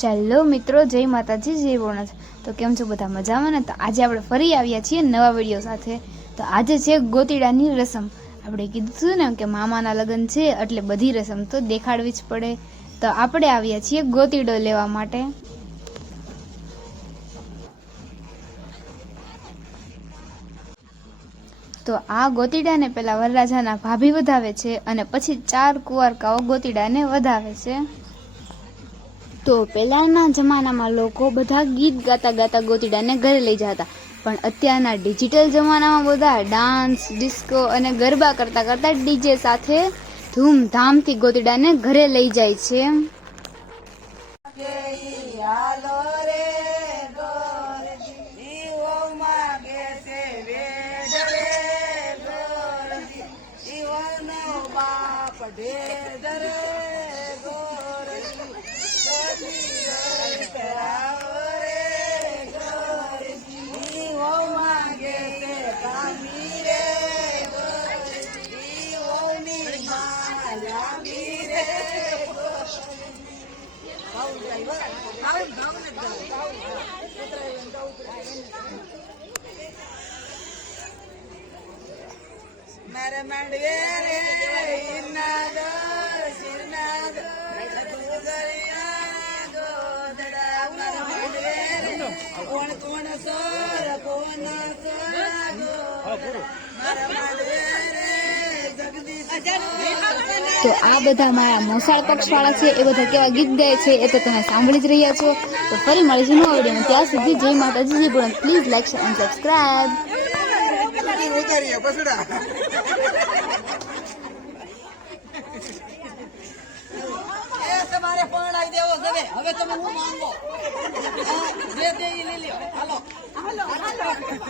ચાલો મિત્રો, જય માતાજી, જય બોનસ। તો કેમ છો બધા, મજામાં ને? તો આજે આપણે ફરી આવ્યા છીએ નવા વિડીયો સાથે। તો આજે છે ગોતીડાની રસમ। આપણે કીધું હતું ને કે મામાના લગ્ન છે એટલે બધી રસમ તો દેખાડવી જ પડે। તો આપણે આવ્યા છીએ ગોતીડો લેવા માટે। તો આ ગોતીડાને પેલા વરરાજાના ભાભી વધાવે છે અને પછી 4 કુંવારકાઓ ગોતીડાને વધાવે છે। તો પહેલાના જમાનામાં લોકો બધા ગીત ગાતા ગાતા ગોતીડાને ઘરે લઈ જતા, પણ અત્યારના ડિજિટલ જમાનામાં બધા ડાન્સ, ડિસ્કો અને ગરબા કરતા કરતા ડીજે સાથે ધૂમધામથી ગોતીડાને ઘરે લઈ જાય છે। મારા માંડવે રે ઈનાદ શિરનાદ ગોદરિયા ગોદડા મારા માંડવે રે કોણ કોણ સોર કોણ સોર મારા માંડવે રે જગદીશ। તો આ બધા મારા મોસાળ પક્ષવાળા છે, એ બધા કેવા ગીત ગાય છે એ તો તમે સાંભળી જ રહ્યા છો। તો ફરી મળીશું નવા વિડીયોમાં, ત્યાં સુધી જય માતાજી, જય bonus. Please like, share and subscribe. તમારે પણ આવી દેવો છે હવે તમે હું માંગો જે તે લઈ લ્યો। હાલો હાલો હાલો।